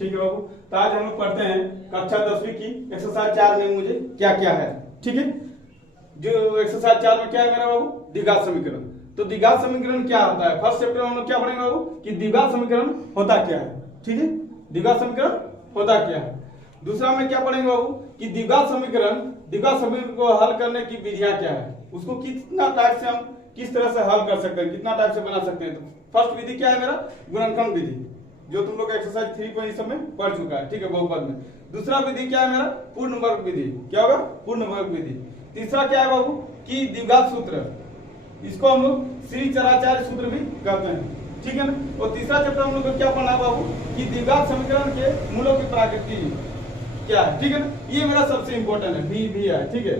ठीक है बाबू। तो आज हम लोग पढ़ते हैं कक्षा 10वीं की एक्सरसाइज 4 में मुझे क्या क्या है। ठीक है, जो एक्सरसाइज 4 में क्या है मेरा बाबू, द्विघात समीकरण। तो द्विघात समीकरण क्या होता है, फर्स्ट चैप्टर में हम लोग क्या पढ़ेंगे बाबू कि द्विघात समीकरण होता क्या है। ठीक है, द्विघात समीकरण होता क्या है। दूसरा में क्या पढ़ेंगे बाबू कि द्विघात समीकरण को हल करने की विधियां क्या है, उसको कितना टाइप से हम किस तरह से हल कर सकते हैं, कितना टाइप से बना सकते हैं। तो फर्स्ट विधि क्या है मेरा, गुणनखंड विधि, जो तुम लोग एक्सरसाइज 3 इस समय पढ़ चुका है। ठीक है, बहुपद में। दूसरा विधि क्या है मेरा, पूर्ण वर्ग विधि। क्या होगा, पूर्ण वर्ग विधि। तीसरा क्या है बाबू कि द्विघात सूत्र, इसको हम लोग श्री चराचार्य सूत्र भी कहते हैं। ठीक है ना। और तीसरा चैप्टर हम लोग को क्या पढ़ना है बाबू कि द्विघात समीकरण के मूलों की प्रकृति क्या है। ठीक है ना, ये मेरा सबसे इंपॉर्टेंट है, भी है। ठीक है,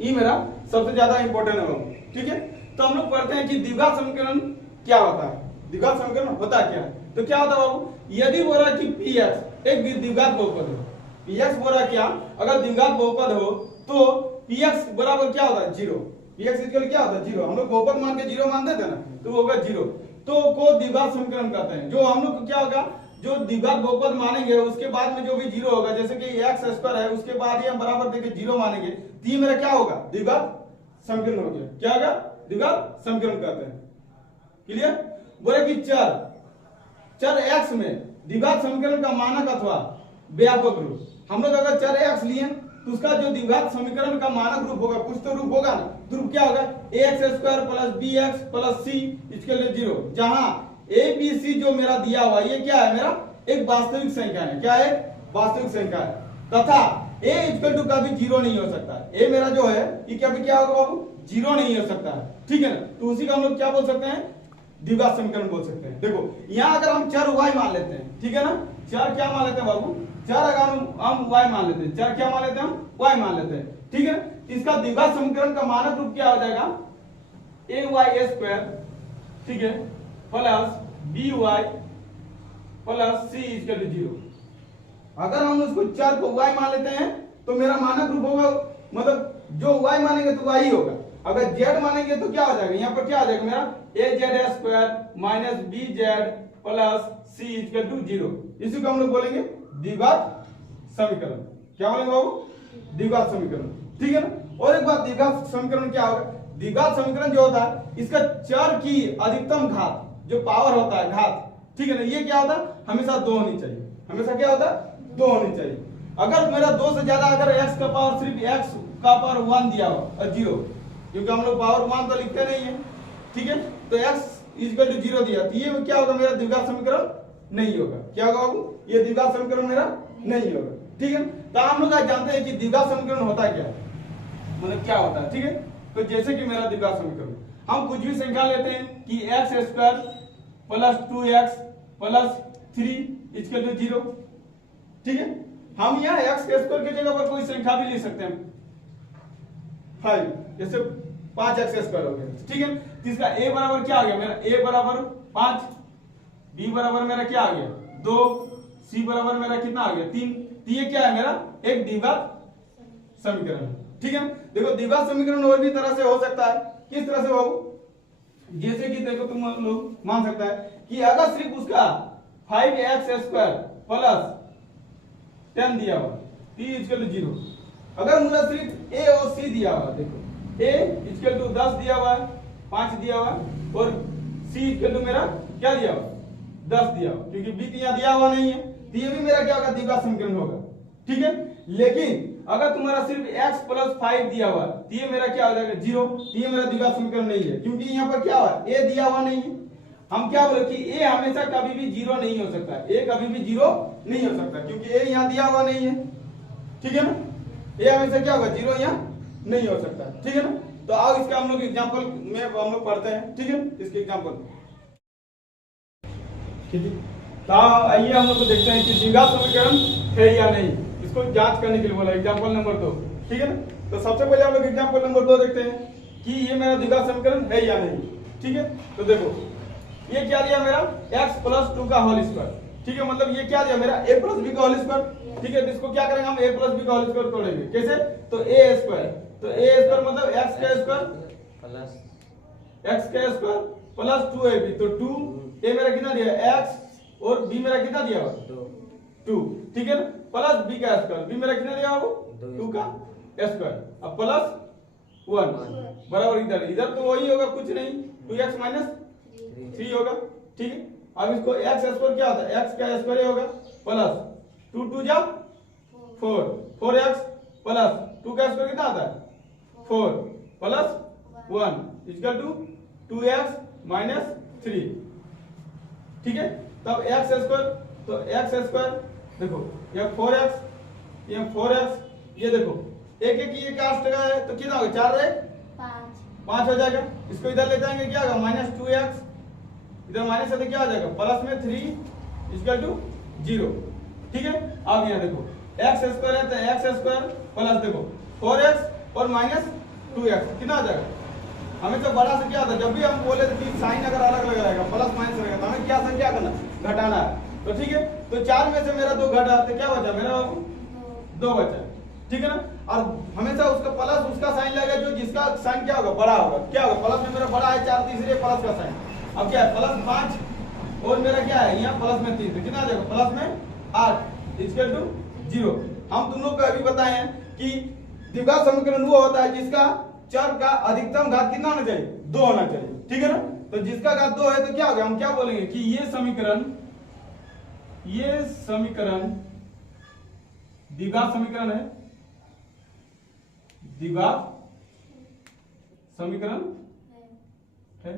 ये मेरा सबसे ज्यादा इंपॉर्टेंट है बाबू। ठीक है, तो हम लोग पढ़ते हैं कि द्विघात समीकरण क्या होता है। द्विघात समीकरण होता क्या है, तो क्या होता है बाबू, यदि बोला कि पी एक्स एक द्विघात बहुपद हो, पी एक्स बोला क्या, अगर द्विघात बहुपद हो तो पी एक्स बराबर क्या होता है, जीरो। पी एक्स इक्वल क्या होता है, जीरो। हम लोग बहुपद मान के जीरो मान देते हैं ना, तो वो होगा जीरो। तो को द्विघात समीकरण कहते हैं। जो हम लोग क्या होगा, जो द्विघात बहुपद मानेंगे उसके बाद में जो भी जीरो होगा, जैसे कि एक्स स्क्वायर है, उसके बाद ही हम बराबर देके जीरो मानेंगे, तो ये मेरा क्या होगा, द्विघात समीकरण हो गया। क्या होगा, द्विघात समीकरण कहते हैं। क्लियर। बोले कि चर x में द्विघात समीकरण का मानक अथवा व्यापक रूप, हम लोग अगर चर x लिए तो उसका जो द्विघात समीकरण का मानक रूप होगा, कुछ तो रूप होगा ना, तो रूप क्या होगा, ax square plus bx plus c इसके लिए जीरो। जहां a b c जो मेरा दिया हुआ ये क्या है, मेरा एक वास्तविक संख्या है। क्या है, वास्तविक संख्या है। तथा a इक्वल टू कभी जीरो नहीं हो सकता है। a मेरा जो है ये कभी क्या होगा बाबू, जीरो नहीं हो सकता है। ठीक है ना, तो उसी का हम लोग क्या बोल सकते हैं, द्विघात समीकरण बोल सकते हैं। देखो यहाँ अगर हम चर y मान लेते हैं, ठीक है ना, चर क्या मान लेते हैं बाबू, चर अगर हम y मान लेते हैं, चर क्या मान लेते हैं हम, y मान लेते हैं। ठीक है ना, इसका द्विघात समीकरण का मानक रूप क्या हो जाएगा, ay स्क्वायर, ठीक है, plus by plus c equal to zero. अगर हम उसको चर को y मान लेते हैं तो मेरा मानक रूप होगा, मतलब जो y मानेंगे तो y ही होगा। अगर z मानेंगे तो क्या हो जाएगा, यहाँ पर क्या हो जाएगा मेरा az square minus bz plus c equal to zero. इसी को हम लोग बोलेंगे द्विघात समीकरण। क्या बोलेंगे बाबू, द्विघात समीकरण। ठीक है ना। और एक बात, द्विघात समीकरण क्या होगा, द्विघात समीकरण जो होता है इसका चर की अधिकतम घात, जो पावर होता है घात, ठीक है ना, ये क्या होता है, हमेशा दो होनी चाहिए। हमेशा क्या होता है, दो होनी चाहिए। अगर मेरा दो से ज्यादा, अगर x का पावर सिर्फ x का पावर 1 दिया हो, जीरो, क्योंकि हम लोग पावर 1 तो लिखते नहीं है। ठीक है, तो x इक्वल टू जीरो दिया, तो ये क्या होगा, मेरा द्विघात समीकरण नहीं होगा। क्या होगा बाबू, ये द्विघात समीकरण मेरा नहीं होगा। ठीक है, तो हम लोग आज जानते हैं कि द्विघात समीकरण होता क्या है, मतलब क्या होता है। ठीक है, तो जैसे कि मेरा द्विघात समीकरण, हम कुछ भी संख्या लेते हैं कि x square plus 2x plus 3 equal to zero. ठीक है, हम यहाँ एक्स के स्क्वायर की जगह पर कोई संख्या भी ले सकते हैं, 5, जैसे 5x स्क्वायर हो गया। ठीक है, तो इसका a बराबर क्या आ गया मेरा, a बराबर 5, b बराबर मेरा क्या आ गया 2, c बराबर मेरा कितना आ गया 3। तो ये क्या है मेरा एक द्विघात समीकरण। ठीक है, देखो द्विघात समीकरण और भी तरह से हो सकता है। किस तरह से बाबू, जैसे कि देखो तुम लोग मान सकता है कि अगर सिर्फ उसका 5x स्क्वायर प्लस 10 दिया हुआ, t इक्वल टू जीरो, अगर मुझे सिर्फ a और c दिया हुआ, देखो a इक्वल टू 10 दिया हुआ है, 5 दिया हुआ है, और c इक्वल टू मेरा क्या दिया हुआ, 10 दिया हुआ, क्योंकि b यहाँ दिया हुआ नहीं है, तो ये भी मेरा क्या होगा, द्विघात समीकरण होगा। ठीक है, लेकिन अगर तुम्हारा सिर्फ x प्लस 5 दिया हुआ, तो ये मेरा क्या हो जाएगा जीरो, तो ये मेरा द्विघात समीकरण नहीं है, क्योंकि यहाँ पर क्या हुआ, a दिया हुआ नहीं है। हम क्या बोले कि a हमेशा कभी भी जीरो नहीं हो सकता, a कभी भी जीरो नहीं हो सकता, क्योंकि a यहाँ दिया हुआ नहीं है। ठीक है ना, a हमेशा क्या होगा, जीरो यहाँ नहीं हो सकता। ठीक है ना, तो आओ इसका हम लोग एग्जांपल में हम लोग पढ़ते हैं। ठीक है, इसके एग्जांपल। ठीक है, तो आइए हम लोग देखते हैं कि द्विघात समीकरण है या नहीं, इसको जांच करने के लिए बोला एग्जांपल नंबर 2। ठीक है ना, तो सबसे पहले हम लोग एग्जांपल नंबर 2 देखते हैं कि ये मेरा द्विघात समीकरण है या नहीं। ठीक है, तो देखो ये क्या दिया मेरा x प्लस 2 का होल स्क्वायर। ठीक है, मतलब ये क्या दिया मेरा a प्लस b का होल स्क्वायर। ठीक है, तो इसको क्या करेंगे हम, a प्लस b का होल स्क्वायर तोड़ेंगे, कैसे, तो a स्क्वायर, तो a स्क्वायर मतलब x का स्क्वायर प्लस x का स्क्वायर प्लस 2ab, तो 2 a मेरा कितना दिया x और बी मेरा कितना दिया हुआ 2, ठीक है ना, प्लस बी का स्क्वायर, बी मेरा कितना दिया हुआ 2 का स्क्वायर, अब प्लस 1 बराबर इधर, इधर तो वही होगा कुछ नहीं, 2x माइनस 3 होगा, ठीक है। अब इसको x स्क्वायर क्या होता है, x का स्क्वायर ही होगा प्लस 2 2 जा 4, 4x प्लस 2 का स्क्वायर कितना आता है 4 plus 1 equal to 2x minus 3, ठीक है। तब x स्क्वायर, तो x स्क्वायर देखो ये 4x, ये 4x, ये देखो एक एक ये क्या टका है तो कितना होगा 4 रहे 5 हो जाएगा, इसको इधर ले जाएंगे क्या होगा माइनस 2x, इधर माइनस है तो क्या हो जाएगा प्लस में 3 इक्वल टू 0, ठीक है। अब यहाँ देखो x स्क्वायर है तो x स्क्वायर प्लस देखो 4x और माइनस 2x कितना आ जाएगा, हमें तो बड़ा से क्या होता है जब भी हम बोले तो साइन अगर अलग अलग रहेगा प्लस माइनस रहेगा तो हमें क्या संख्या करना घटाना है, तो ठीक है। तो 4 में से मेरा 2 घटा तो क्या बचा मेरा 2 बचा, ठीक है ना। और हमेशा उसका प्लस उसका साइन लगेगा जो जिसका साइन क्या होगा बड़ा होगा, क्या होगा प्लस में मेरा बड़ा है 4 तीसरे प्लस का साइन, अब क्या है प्लस 5 और मेरा क्या है यहाँ प्लस में 3 तो कितना आ जाएगा प्लस में 8 इक्वल टू 0। हम तुम लोग को अभी बताए हैं कि द्विघात समीकरण वो होता है जिसका चर का अधिकतम घात कितना होना चाहिए 2 होना चाहिए, ठीक है ना। तो जिसका घात 2 है तो क्या होगा, हम क्या बोलेंगे कि ये समीकरण द्विघात समीकरण है, द्विघात समीकरण है,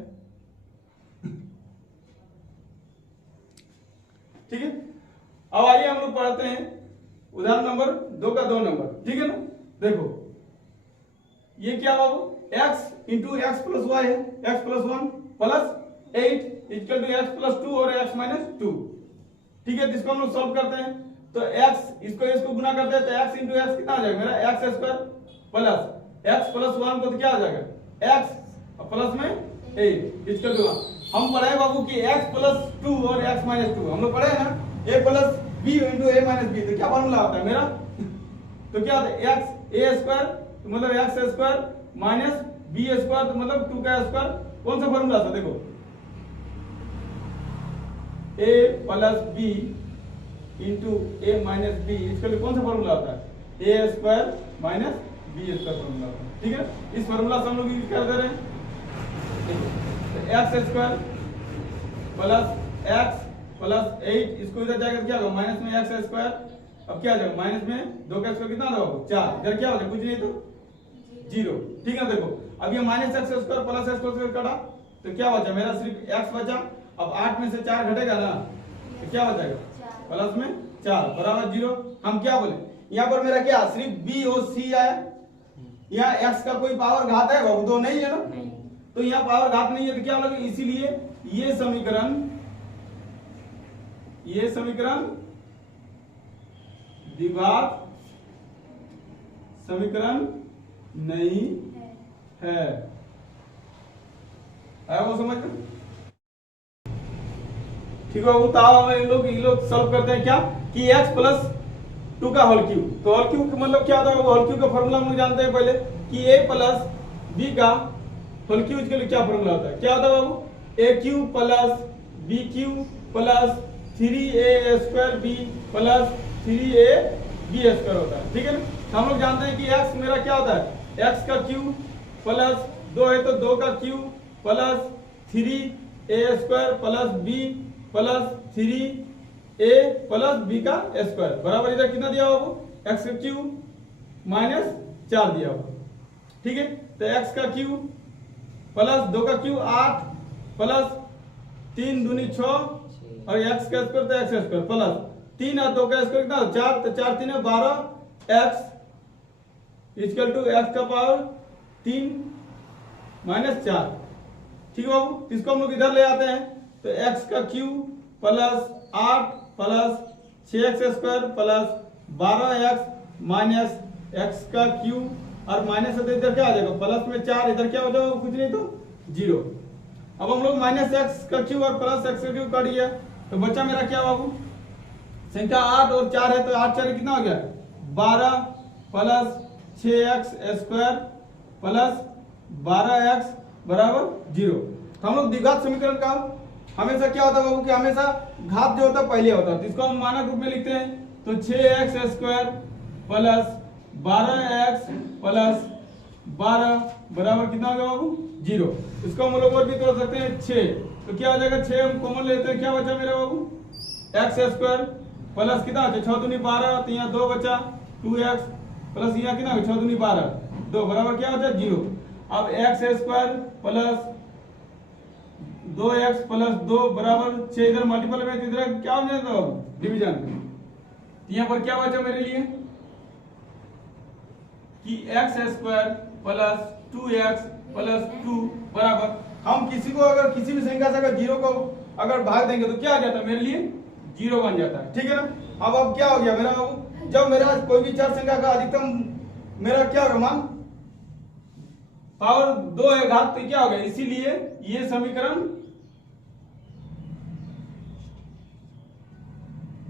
ठीक है। अब आइए हम लोग पढ़ते हैं उदाहरण नंबर 2 का 2 नंबर, ठीक है ना। देखो ये क्या बाबू x into x plus y है, x plus 1 plus 8 equal to x plus 2 और x माइनस 2, ठीक है। जिसको हम लोग सॉल्व करते हैं तो x इसको गुना करते हैं तो x इंटू एक्स कितना आ जाएगा मेरा x square plus x plus 1 को तो क्या आ जाएगा x प्लस में 8 इक्वल टू 1। हम पढ़े बाबू कि x प्लस 2 और x माइनस 2 हम लोग पढ़े ना, a plus b into a minus b तो क्या फॉर्मूला होता है मेरा तो क्या होता है x a स्क्वायर तो मतलब x square minus b square तो मतलब 2 का स्क्वायर, कौन सा फॉर्मूला था देखो a plus b into a minus b इसके लिए कौन सा फॉर्मूला होता है a square minus b square formula होता है, ठीक है। इस फॉर्मूला से हम लोग यूज कर दे रहे हैं x square plus x plus 8 इसको इधर जाकर क्या होगा माइनस में x स्क्वायर, अब क्या आ जाएगा माइनस में 2 का स्क्वायर कितना होगा 4, इधर क्या हो जाएगा कुछ नहीं तो 0, ठीक है। देखो अब ये minus x square plus x square कटा तो क्या बचा मेरा सिर्फ x बचा, अब 8 में से 4 घटेगा ना तो क्या बचेगा प्लस में 4 बराबर 0। हम क्या बोले यहाँ पर मेरा क्या सिर्फ b और c आया, यहाँ x का कोई पावर घात है बाबू 2 नहीं है ना, तो यहाँ पावर घात नहीं है तो क्या लगे, इसीलिए ये समीकरण द्विघात समीकरण नहीं है, आया वो समझ में, ठीक है। वो ये लोग सॉल्व करते हैं क्या कि x प्लस 2 का होल क्यूब, तो होल क्यूब मतलब क्या होता है होल क्यूब का फॉर्मूला हम लोग जानते हैं पहले कि a प्लस b का होल क्यूब के लिए क्या फॉर्मूला होता है, क्या होता है बाबू a cube plus b cube plus 3a square b plus 3ab square होता है, ठीक है ना। हम लोग जानते हैं कि x मेरा क्या होता है x का क्यूब प्लस 2 है तो 2 का cube plus 3a square plus b plus 3a plus b का स्क्वायर बराबर इधर कितना दिया बाबू x का क्यूब माइनस 4 दिया हुआ, ठीक है। तो x का क्यूब प्लस 2 का क्यूब 8 प्लस 3 दूनी 6 और x का स्क्वायर तो x स्क्वायर प्लस 3 और 2 का स्क्वायर कितना 4 तो 4 3 12 x इक्वल टू x का पावर 3 माइनस 4, ठीक है बाबू। इसको हम लोग इधर ले आते हैं तो x का cube plus 8 plus 6x square plus 12x minus x का क्यूब और माइनस है तो इधर क्या आ जाएगा प्लस में 4 इधर क्या हो जाएगा कुछ नहीं तो 0। अब हम लोग माइनस x का क्यूब और प्लस x का क्यूब काट दिया तो बच्चा मेरा क्या बाबू संख्या 8 और 4 है तो 8 4 कितना हो गया 12 plus 6x square plus 12x बराबर 0। तो हम लोग द्विघात समीकरण का हमेशा क्या होता है बाबू कि हमेशा घात जो होता है पहले होता है, तो इसको हम मानक रूप में लिखते हैं। तो 6x² प्लस 12x प्लस 12 बराबर कितना हो गया बाबू 0। इसको हम लोग और भी तोड़ सकते हैं 6, तो क्या हो जाएगा 6 हम कॉमन लेते हैं, क्या बचा मेरा बाबू x² प्लस कितना बचा 6 दूनी 12, तो यहाँ 2 बचा 2x प्लस यहाँ कितना 6 दूनी 12 2 बराबर क्या होता है 0। अब x² प्लस 2x प्लस 2 बराबर 6, इधर मल्टीपल में इधर क्या हो जाएगा डिवीजन। यहाँ पर क्या बचा मेरे लिए कि x² प्लस 2x प्लस 2 बराबर, हम किसी को अगर किसी भी संख्या से अगर 0 को अगर भाग देंगे तो क्या आ जाता है मेरे लिए 0 बन जाता है, ठीक है ना। अब क्या हो गया मेरा बाबू, जब मेरा कोई भी चार संख्या का अधिकतम मेरा क्या होगा मान पावर 2 है घात, तो क्या हो गया, इसीलिए ये समीकरण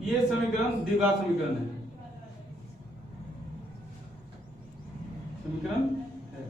द्विघात समीकरण है, समीकरण है।